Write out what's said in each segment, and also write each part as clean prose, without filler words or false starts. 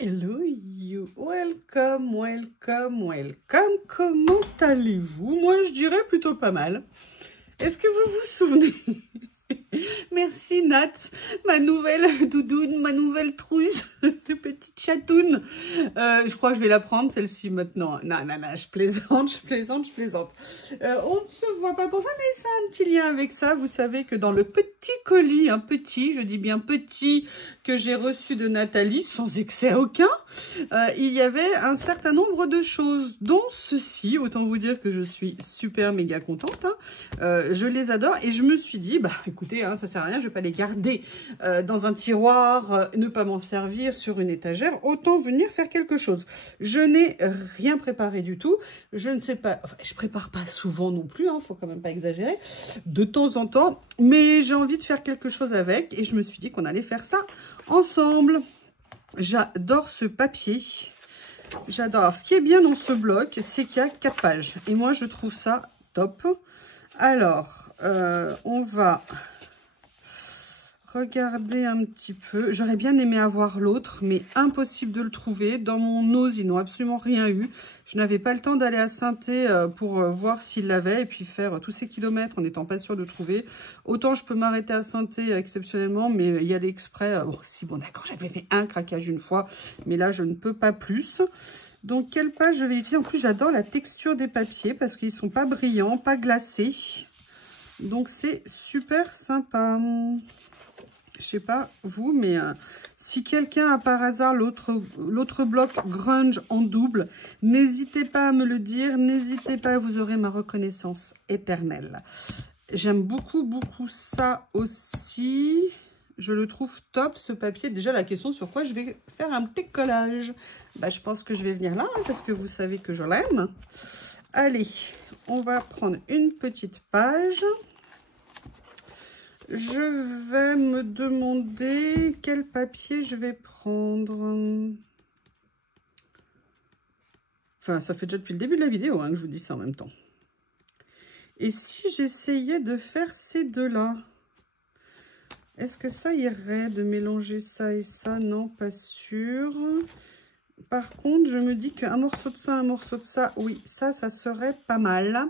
Hello you, welcome, welcome, welcome. Comment allez-vous? Moi, je dirais plutôt pas mal. Est-ce que vous vous souvenez? Merci Nat, ma nouvelle doudoune, ma nouvelle trousse, petite chatoune. Je crois que je vais la prendre celle-ci maintenant. Non, je plaisante, je plaisante. On ne se voit pas pour ça, mais ça a un petit lien avec ça. Vous savez que dans le petit colis, je dis bien petit, que j'ai reçu de Nathalie, sans excès aucun, il y avait un certain nombre de choses, dont ceci. Autant vous dire que je suis super méga contente. Je les adore et je me suis dit, bah écoutez, ça sert à rien, je vais pas les garder dans un tiroir, ne pas m'en servir sur une étagère, autant venir faire quelque chose. Je n'ai rien préparé du tout, je ne sais pas, enfin je prépare pas souvent non plus, faut quand même pas exagérer, de temps en temps, mais j'ai envie de faire quelque chose avec et je me suis dit qu'on allait faire ça ensemble. J'adore ce papier. J'adore. Ce qui est bien dans ce bloc, c'est qu'il y a 4 pages. Et moi, je trouve ça top. Alors, on va regarder un petit peu. J'aurais bien aimé avoir l'autre, mais impossible de le trouver. Dans mon ose, ils n'ont absolument rien eu. Je n'avais pas le temps d'aller à Saint-Thé pour voir s'ils l'avaient et puis faire tous ces kilomètres en n'étant pas sûre de trouver. Autant je peux m'arrêter à Saint-Thé exceptionnellement, mais y aller exprès. Bon d'accord, j'avais fait un craquage une fois, mais là je ne peux pas plus. Donc quelle page je vais utiliser? En plus j'adore la texture des papiers parce qu'ils ne sont pas brillants, pas glacés. Donc c'est super sympa. Je sais pas vous, mais si quelqu'un a par hasard l'autre bloc grunge en double, n'hésitez pas à me le dire, n'hésitez pas, vous aurez ma reconnaissance éternelle. J'aime beaucoup ça aussi. Je le trouve top ce papier. Déjà la question sur quoi je vais faire un petit collage. Bah, je pense que je vais venir là parce que vous savez que je l'aime. Allez, on va prendre une petite page. Je vais me demander quel papier je vais prendre. Enfin, ça fait déjà depuis le début de la vidéo que je vous dis ça en même temps. Et si j'essayais de faire ces deux-là, est-ce que ça irait de mélanger ça et ça? Non, pas sûr. Par contre, je me dis qu'un morceau de ça, un morceau de ça, oui, ça serait pas mal.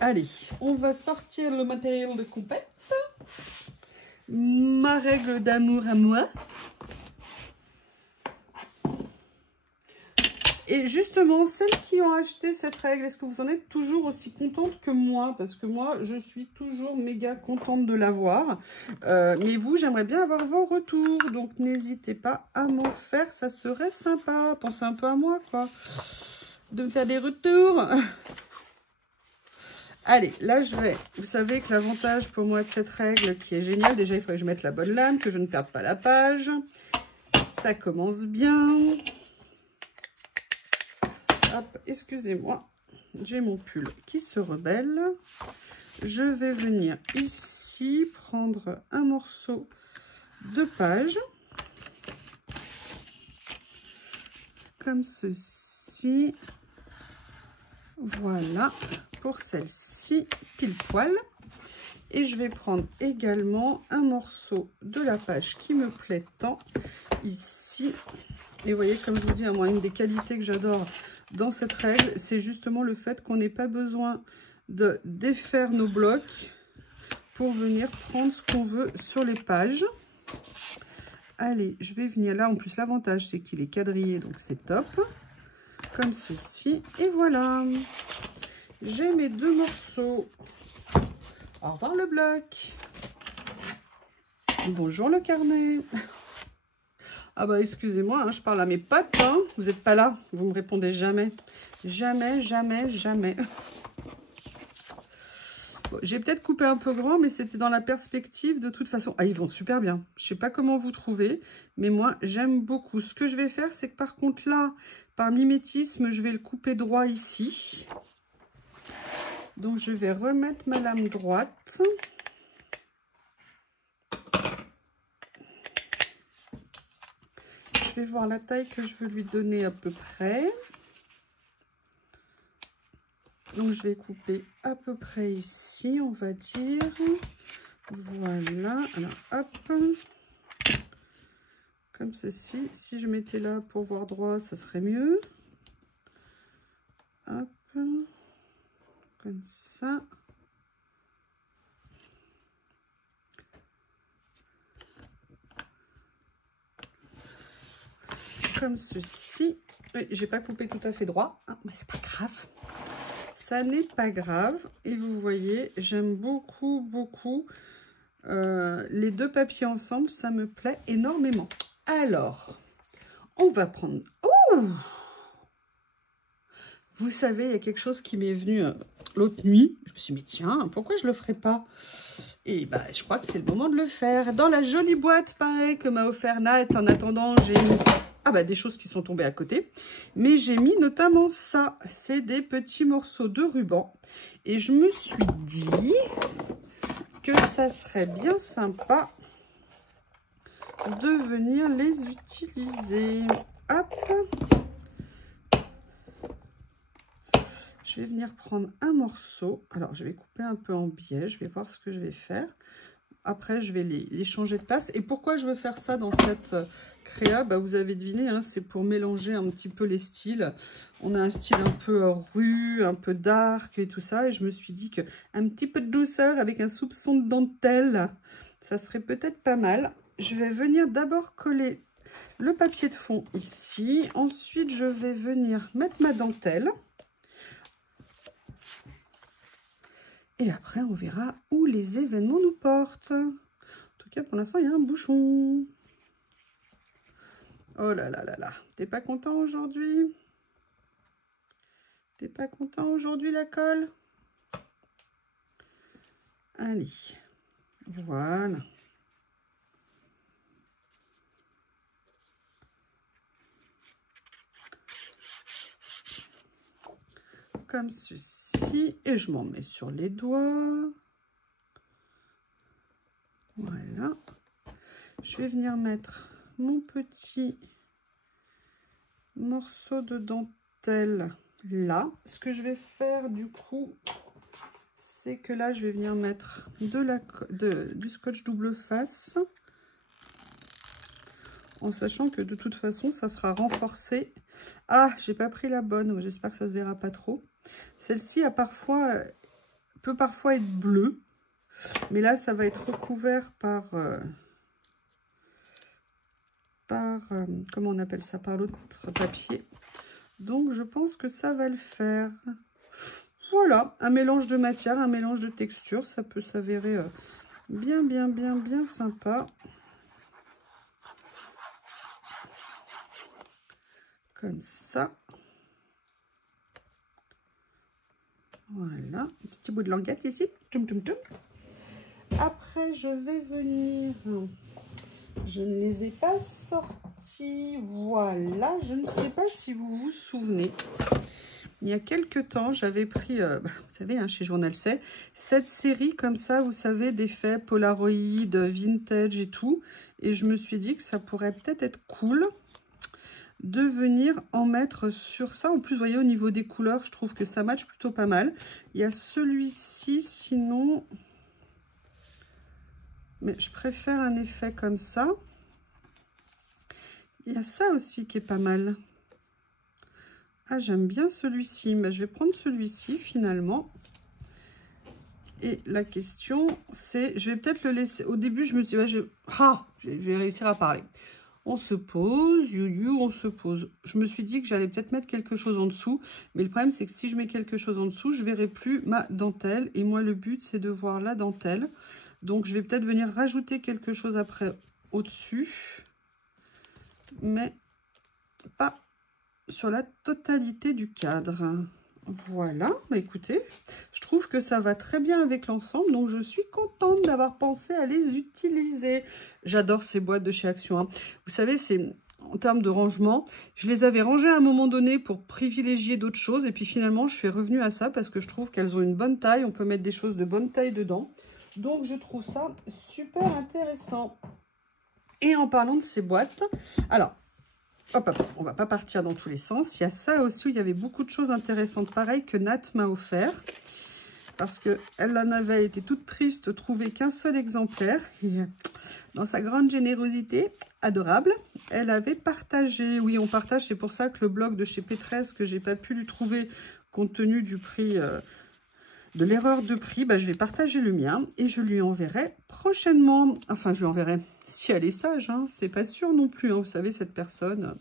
Allez, on va sortir le matériel de coupette. Ma règle d'amour à moi. Et justement, celles qui ont acheté cette règle, est-ce que vous en êtes toujours aussi contente que moi? Parce que moi, je suis toujours méga contente de l'avoir. Mais vous, j'aimerais bien avoir vos retours. Donc, n'hésitez pas à m'en faire. Ça serait sympa. Pensez un peu à moi, quoi. De me faire des retours. Allez, là, je vais... Vous savez que l'avantage pour moi de cette règle qui est géniale, déjà, il faut que je mette la bonne lame, que je ne perde pas la page. Ça commence bien. Hop, excusez-moi, j'ai mon pull qui se rebelle. Je vais venir ici prendre un morceau de page. Comme ceci. Voilà, pour celle-ci, pile poil. Et je vais prendre également un morceau de la page qui me plaît tant, ici. Et vous voyez, comme je vous dis, moi, une des qualités que j'adore dans cette règle, c'est justement le fait qu'on n'ait pas besoin de défaire nos blocs pour venir prendre ce qu'on veut sur les pages. Allez, je vais venir là. En plus, l'avantage, c'est qu'il est quadrillé, donc c'est top. Comme ceci. Et voilà. J'ai mes deux morceaux. Au revoir le bloc. Bonjour le carnet. Ah bah excusez-moi, je parle à mes potes, vous n'êtes pas là, vous me répondez jamais. Jamais. Bon, j'ai peut-être coupé un peu grand, mais c'était dans la perspective de toute façon. Ah, ils vont super bien. Je ne sais pas comment vous trouvez, mais moi, j'aime beaucoup. Ce que je vais faire, c'est que par contre là, par mimétisme, je vais le couper droit ici. Donc, je vais remettre ma lame droite. Je vais voir la taille que je veux lui donner à peu près. Donc, je vais couper à peu près ici, on va dire. Voilà. Alors, hop. Comme ceci. Si je mettais là pour voir droit, ça serait mieux. Hop. Comme ça. Comme ceci. Oui, j'ai pas coupé tout à fait droit, hein, mais c'est pas grave. Ça n'est pas grave. Et vous voyez, j'aime beaucoup les deux papiers ensemble. Ça me plaît énormément. Alors, on va prendre... Ouh! Vous savez, il y a quelque chose qui m'est venu l'autre nuit. Je me suis dit, mais tiens, pourquoi je le ferais pas? Et bah, je crois que c'est le moment de le faire. Dans la jolie boîte, pareil, que m'a offert Nat. En attendant, j'ai mis des choses qui sont tombées à côté. Mais j'ai mis notamment ça. C'est des petits morceaux de ruban. Et je me suis dit que ça serait bien sympa de venir les utiliser. Hop! Je vais venir prendre un morceau. Alors, je vais couper un peu en biais. Je vais voir ce que je vais faire. Après, je vais les changer de place. Et pourquoi je veux faire ça dans cette créa? Vous avez deviné, hein, c'est pour mélanger un petit peu les styles. On a un style un peu rue, un peu dark et tout ça. Et je me suis dit qu'un petit peu de douceur avec un soupçon de dentelle, ça serait peut-être pas mal. Je vais venir d'abord coller le papier de fond ici. Ensuite, je vais venir mettre ma dentelle. Et après, on verra où les événements nous portent. En tout cas, pour l'instant, il y a un bouchon. Oh là là là là. T'es pas content aujourd'hui? T'es pas content aujourd'hui, la colle? Allez. Voilà. Comme ceci, et je m'en mets sur les doigts. Voilà. Je vais venir mettre mon petit morceau de dentelle là. Ce que je vais faire du coup, c'est que là, je vais venir mettre du scotch double face. En sachant que de toute façon, ça sera renforcé. Ah, j'ai pas pris la bonne. J'espère que ça se verra pas trop. Celle-ci peut parfois être bleue. Mais là, ça va être recouvert par comment on appelle ça? Par l'autre papier. Donc, je pense que ça va le faire. Voilà, un mélange de matière, un mélange de texture. Ça peut s'avérer bien sympa. Comme ça. Voilà, un petit bout de languette ici. Après, je vais venir... Je ne les ai pas sortis. Voilà, je ne sais pas si vous vous souvenez. Il y a quelques temps, j'avais pris, vous savez, hein, chez Journal C, cette série comme ça, vous savez, d'effets Polaroid, vintage et tout. Et je me suis dit que ça pourrait peut-être être cool de venir en mettre sur ça. En plus, vous voyez, au niveau des couleurs, je trouve que ça match plutôt pas mal. Il y a celui-ci, sinon... Mais je préfère un effet comme ça. Il y a ça aussi qui est pas mal. Ah, j'aime bien celui-ci. Mais je vais prendre celui-ci finalement. Et la question, c'est... Je vais peut-être le laisser... Au début, je me dis... Ouais, je vais réussir à parler. On se pose, on se pose. Je me suis dit que j'allais peut-être mettre quelque chose en dessous. Mais le problème, c'est que si je mets quelque chose en dessous, je ne verrai plus ma dentelle. Et moi, le but, c'est de voir la dentelle. Donc, je vais peut-être venir rajouter quelque chose après au-dessus. Mais pas sur la totalité du cadre. Voilà, écoutez, je trouve que ça va très bien avec l'ensemble. Donc, je suis contente d'avoir pensé à les utiliser. J'adore ces boîtes de chez Action, hein. Vous savez, c'est... En termes de rangement, je les avais rangées à un moment donné pour privilégier d'autres choses. Et puis finalement, je suis revenue à ça parce que je trouve qu'elles ont une bonne taille. On peut mettre des choses de bonne taille dedans. Donc, je trouve ça super intéressant. Et en parlant de ces boîtes, alors, hop, on va pas partir dans tous les sens. Il y a ça aussi où il y avait beaucoup de choses intéressantes, pareil, que Nat m'a offert. parce qu'elle en avait été toute triste, trouvé qu'un seul exemplaire. Et dans sa grande générosité, adorable, elle avait partagé. Oui, on partage, c'est pour ça que le blog de chez Pétresse, que j'ai pas pu lui trouver compte tenu du prix, de l'erreur de prix, bah, je vais partager le mien et je lui enverrai prochainement. Enfin, je lui enverrai, si elle est sage, hein, c'est pas sûr non plus. Hein, vous savez, cette personne,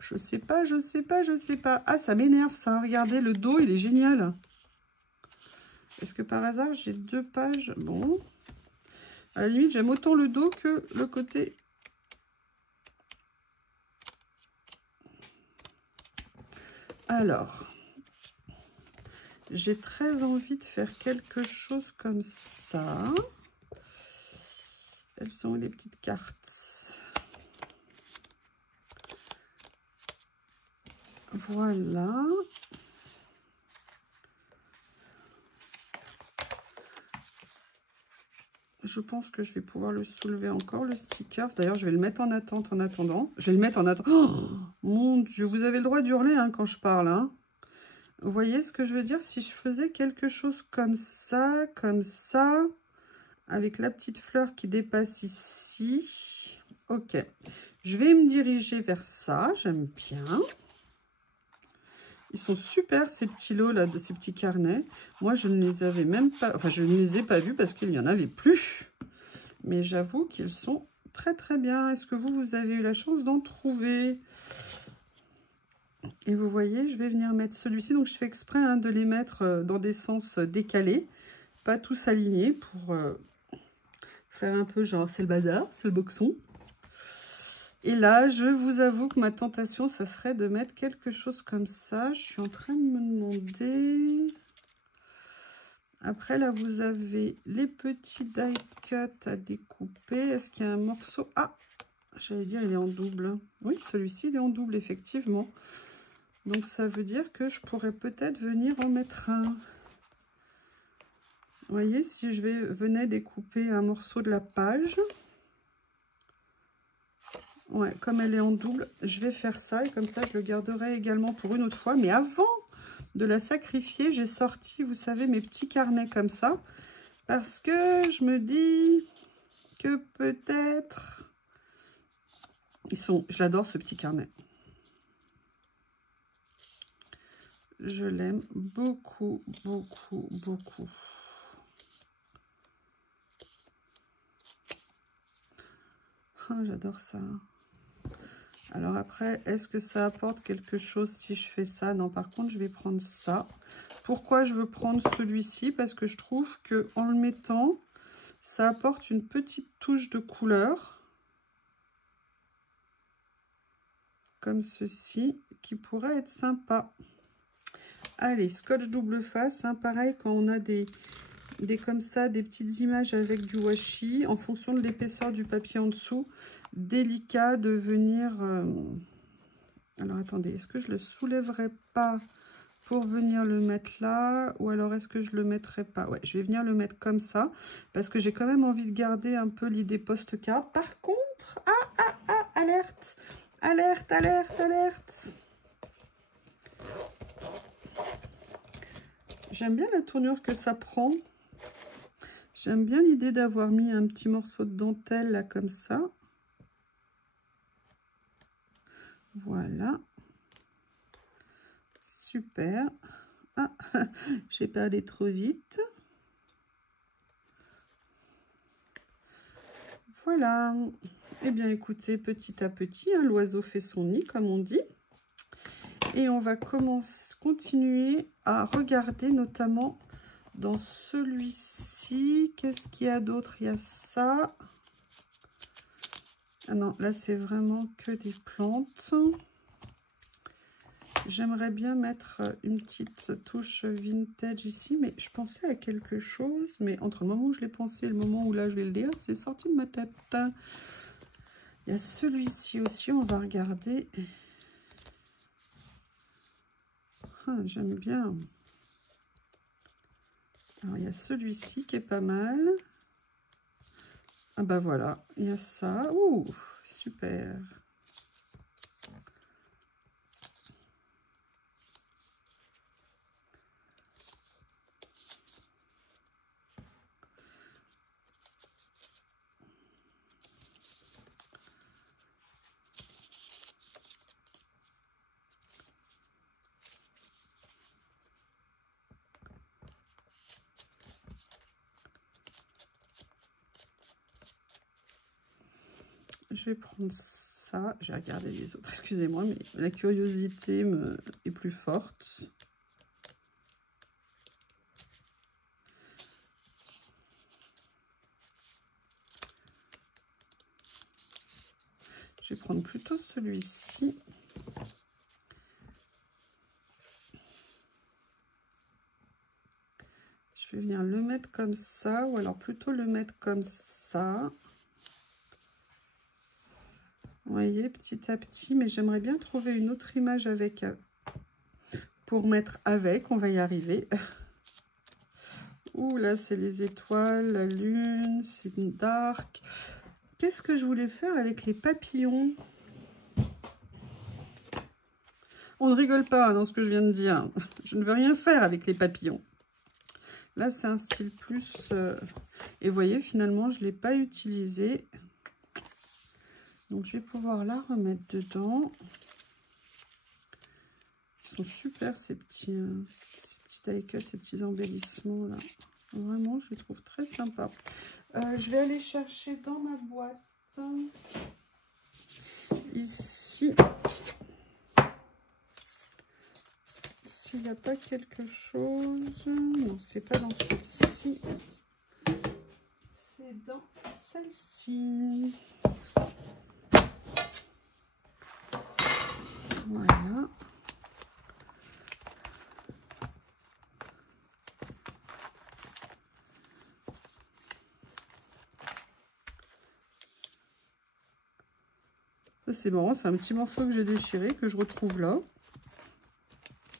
je sais pas, je sais pas, je sais pas. Ah, ça m'énerve ça, regardez, le dos, il est génial. Est-ce que par hasard, j'ai 2 pages? Bon, à la limite, j'aime autant le dos que le côté. Alors, j'ai très envie de faire quelque chose comme ça. Elles sont où les petites cartes? Voilà. Je pense que je vais pouvoir le soulever encore, le sticker. D'ailleurs, je vais le mettre en attente en attendant. Je vais le mettre en attente. Oh, mon Dieu, vous avez le droit d'hurler hein, quand je parle. Hein. Vous voyez ce que je veux dire? Si je faisais quelque chose comme ça, avec la petite fleur qui dépasse ici. Ok. Je vais me diriger vers ça. J'aime bien. Ils sont super ces petits lots là, de ces petits carnets. Moi, je ne les avais même pas... Enfin, je ne les ai pas vus parce qu'il n'y en avait plus. Mais j'avoue qu'ils sont très très bien. Est-ce que vous avez eu la chance d'en trouver? Et vous voyez, je vais venir mettre celui-ci. Donc, je fais exprès hein, de les mettre dans des sens décalés. Pas tous alignés pour faire un peu genre, c'est le bazar, c'est le boxon. Et là, je vous avoue que ma tentation, ça serait de mettre quelque chose comme ça. Je suis en train de me demander... Après, là, vous avez les petits die cut à découper. Est-ce qu'il y a un morceau? Ah, j'allais dire, il est en double. Oui, celui-ci, il est en double, effectivement. Donc, ça veut dire que je pourrais peut-être venir en mettre un. Vous voyez, si je venais découper un morceau de la page... Ouais, comme elle est en double, je vais faire ça et comme ça, je le garderai également pour une autre fois. Mais avant de la sacrifier, j'ai sorti, vous savez, mes petits carnets comme ça. Parce que je me dis que peut-être... Je l'adore, ce petit carnet. Je l'aime beaucoup, beaucoup, beaucoup. Oh, j'adore ça. Alors après, est-ce que ça apporte quelque chose si je fais ça? Non, par contre, je vais prendre ça. Pourquoi je veux prendre celui-ci? Parce que je trouve que en le mettant, ça apporte une petite touche de couleur. Comme ceci, qui pourrait être sympa. Allez, scotch double face. Hein, pareil, quand on a des comme ça, des petites images avec du washi, en fonction de l'épaisseur du papier en dessous, délicat de venir... Alors, attendez, est-ce que je le soulèverai pas pour venir le mettre là? Ou alors, est-ce que je le mettrai pas? Ouais, je vais venir le mettre comme ça, parce que j'ai quand même envie de garder un peu l'idée postcard. Par contre, alerte! Alerte, alerte, alerte! J'aime bien la tournure que ça prend. J'aime bien l'idée d'avoir mis un petit morceau de dentelle là, comme ça. Voilà. Super. Ah, j'ai pas allé trop vite. Voilà. Eh bien, écoutez, petit à petit, hein, l'oiseau fait son nid, comme on dit. Et on va continuer à regarder, notamment dans celui-ci. Qu'est-ce qu'il y a d'autre? Il y a ça. Ah non, là, c'est vraiment que des plantes. J'aimerais bien mettre une petite touche vintage ici, mais je pensais à quelque chose. Mais entre le moment où je l'ai pensé et le moment où là, je vais le dire, c'est sorti de ma tête. Il y a celui-ci aussi, on va regarder. Ah, j'aime bien. Alors, il y a celui-ci qui est pas mal. Ah bah voilà, il y a ça. Ouh, super. je vais prendre ça. J'ai regardé les autres, excusez-moi, mais la curiosité est plus forte. Je vais prendre plutôt celui-ci. Je vais venir le mettre comme ça, ou alors plutôt le mettre comme ça. Vous voyez, petit à petit, mais j'aimerais bien trouver une autre image avec, pour mettre avec, on va y arriver. Ouh, là, c'est les étoiles, la lune, c'est dark. Qu'est-ce que je voulais faire avec les papillons? On ne rigole pas dans ce que je viens de dire. Je ne veux rien faire avec les papillons. Là, c'est un style plus... Et vous voyez, finalement, je ne l'ai pas utilisé. Donc, je vais pouvoir la remettre dedans. Ils sont super, ces petits die-cuts, ces petits embellissements, là. Vraiment, je les trouve très sympas. Je vais aller chercher dans ma boîte. Ici. S'il n'y a pas quelque chose... Non, c'est pas dans celle-ci. C'est dans celle-ci. Voilà. Ça, c'est marrant. C'est un petit morceau que j'ai déchiré, que je retrouve là.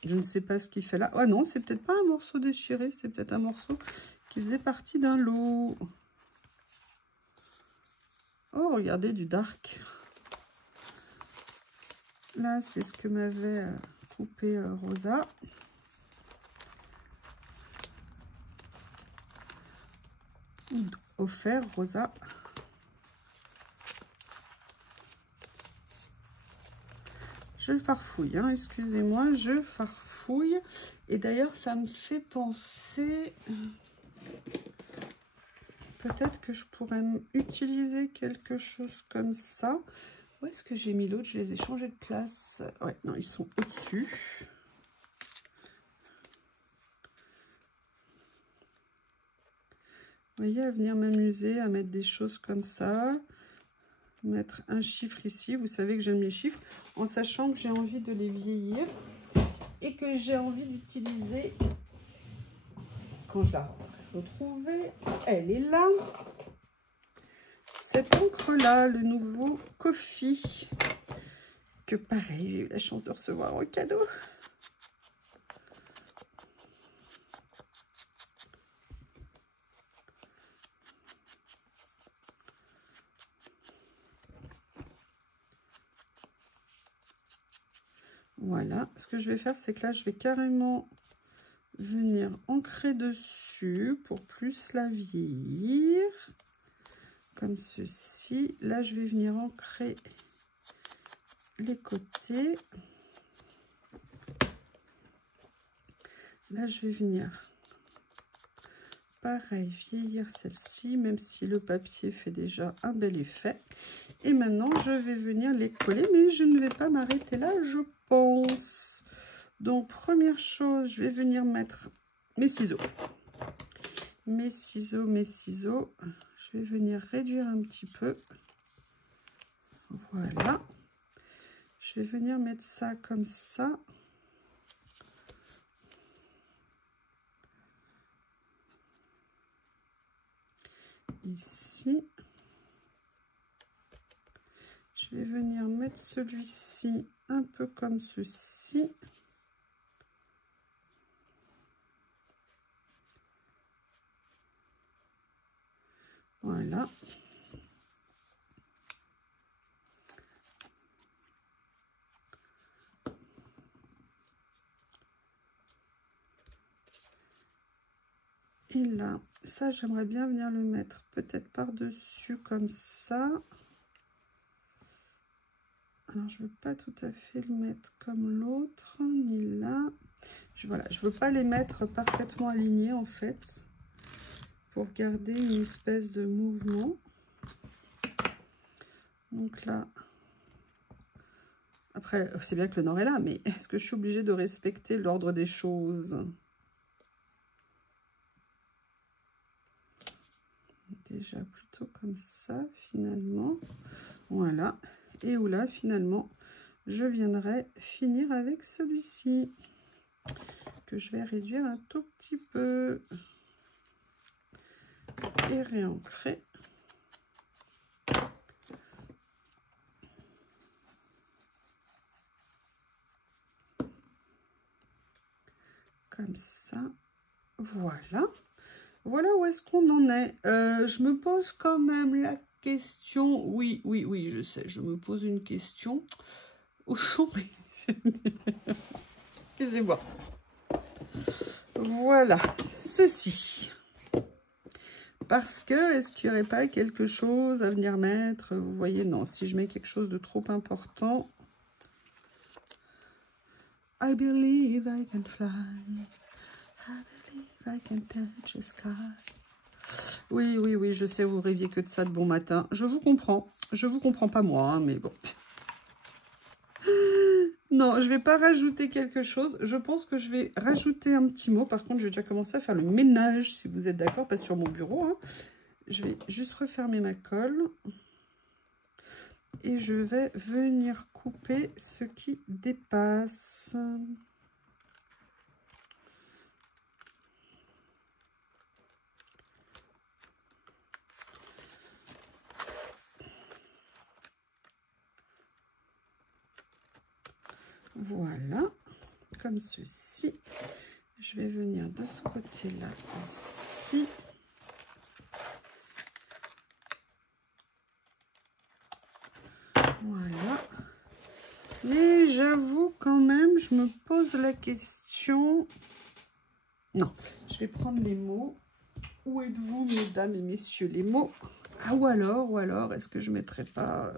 Je ne sais pas ce qu'il fait là. Ah non, c'est peut-être pas un morceau déchiré. C'est peut-être un morceau qui faisait partie d'un lot. Oh, regardez, du dark. Là, c'est ce que m'avait coupé Rosa. Ou offert Rosa. Je farfouille, hein, excusez-moi, je farfouille. Et d'ailleurs, ça me fait penser... Peut-être que je pourrais utiliser quelque chose comme ça. Où est-ce que j'ai mis l'autre? Je les ai changés de place. Ouais, non, ils sont au-dessus. Vous voyez, à venir m'amuser, à mettre des choses comme ça. Mettre un chiffre ici. Vous savez que j'aime les chiffres. En sachant que j'ai envie de les vieillir. Et que j'ai envie d'utiliser... Quand je la retrouver, elle est là. Cette encre-là, le nouveau Coffee. Que pareil, j'ai eu la chance de recevoir en cadeau. Voilà, ce que je vais faire, c'est que là, je vais carrément venir ancrer dessus pour plus la vieillir. Comme ceci. Là, je vais venir ancrer les côtés. Là, je vais venir, pareil, vieillir celle-ci, même si le papier fait déjà un bel effet. Et maintenant, je vais venir les coller, mais je ne vais pas m'arrêter là, je pense. Donc, première chose, je vais venir mettre mes ciseaux. Mes ciseaux. Je vais venir réduire un petit peu. Voilà. Je vais venir mettre ça comme ça. Ici. Je vais venir mettre celui-ci un peu comme ceci. Voilà. Et là, ça, j'aimerais bien venir le mettre peut-être par-dessus comme ça. Alors, je ne veux pas tout à fait le mettre comme l'autre, ni là. Voilà, je ne veux pas les mettre parfaitement alignés, en fait, pour garder une espèce de mouvement. Donc là, après, c'est bien que le nord est là, mais est-ce que je suis obligée de respecter l'ordre des choses? Déjà plutôt comme ça, finalement. Voilà. Et où là, finalement, je viendrai finir avec celui-ci, que je vais réduire un tout petit peu. Et réancrer. Comme ça, voilà. Voilà où est-ce qu'on en est. Je me pose quand même la question. Oui, je sais, je me pose une question. Où sont mes... Excusez-moi. Voilà, ceci. Parce que, est-ce qu'il n'y aurait pas quelque chose à venir mettre? Vous voyez, non, si je mets quelque chose de trop important... I believe I can fly. I believe I can touch the sky. Oui, je sais, vous rêviez que de ça de bon matin. Je vous comprends. Je vous comprends pas moi, hein, mais bon. Non, je vais pas rajouter quelque chose. Je pense que je vais rajouter un petit mot. Par contre, je vais déjà commencer à faire le ménage, si vous êtes d'accord, pas sur mon bureau. Hein. Je vais juste refermer ma colle. Et je vais venir couper ce qui dépasse. Voilà, comme ceci. Je vais venir de ce côté-là, ici. Voilà. Et j'avoue quand même, je me pose la question... Non, je vais prendre les mots. Où êtes-vous, mesdames et messieurs, les mots? Ah, ou alors, est-ce que je ne mettrais pas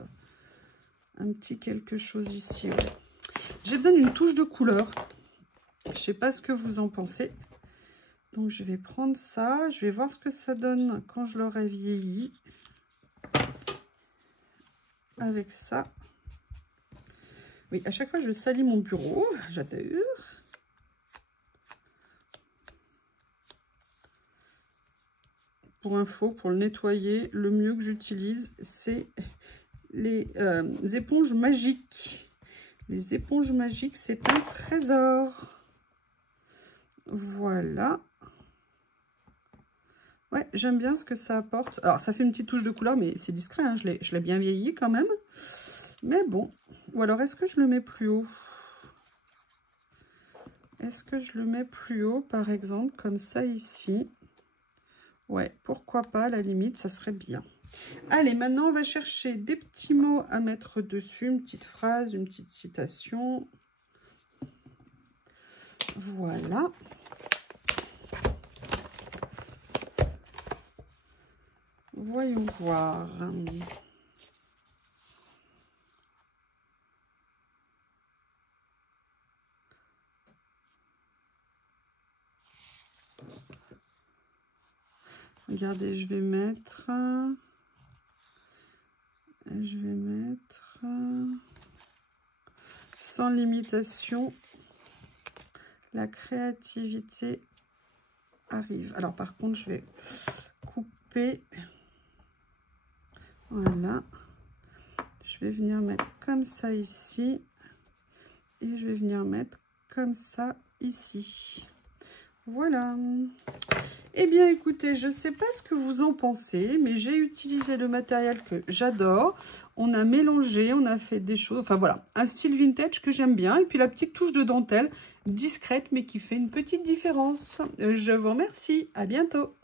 un petit quelque chose ici? Ouais. J'ai besoin d'une touche de couleur. Je ne sais pas ce que vous en pensez. Donc, je vais prendre ça. Je vais voir ce que ça donne quand je l'aurai vieilli. Avec ça. Oui, à chaque fois, je salis mon bureau. J'adore. Pour info, pour le nettoyer, le mieux que j'utilise, c'est les éponges magiques. Les éponges magiques, c'est un trésor. Voilà. Ouais, j'aime bien ce que ça apporte. Alors, ça fait une petite touche de couleur, mais c'est discret. Hein, je l'ai bien vieilli quand même. Mais bon. Ou alors, est-ce que je le mets plus haut? Est-ce que je le mets plus haut, par exemple, comme ça ici? Ouais, pourquoi pas, à la limite, ça serait bien. Allez, maintenant, on va chercher des petits mots à mettre dessus. Une petite phrase, une petite citation. Voilà. Voyons voir. Regardez, je vais mettre sans limitation, la créativité arrive. Alors par contre, je vais couper. Voilà. Je vais venir mettre comme ça ici. Et je vais venir mettre comme ça ici. Voilà. Eh bien, écoutez, je ne sais pas ce que vous en pensez, mais j'ai utilisé le matériel que j'adore. On a mélangé, on a fait des choses. Enfin, voilà, un style vintage que j'aime bien. Et puis, la petite touche de dentelle, discrète, mais qui fait une petite différence. Je vous remercie. À bientôt.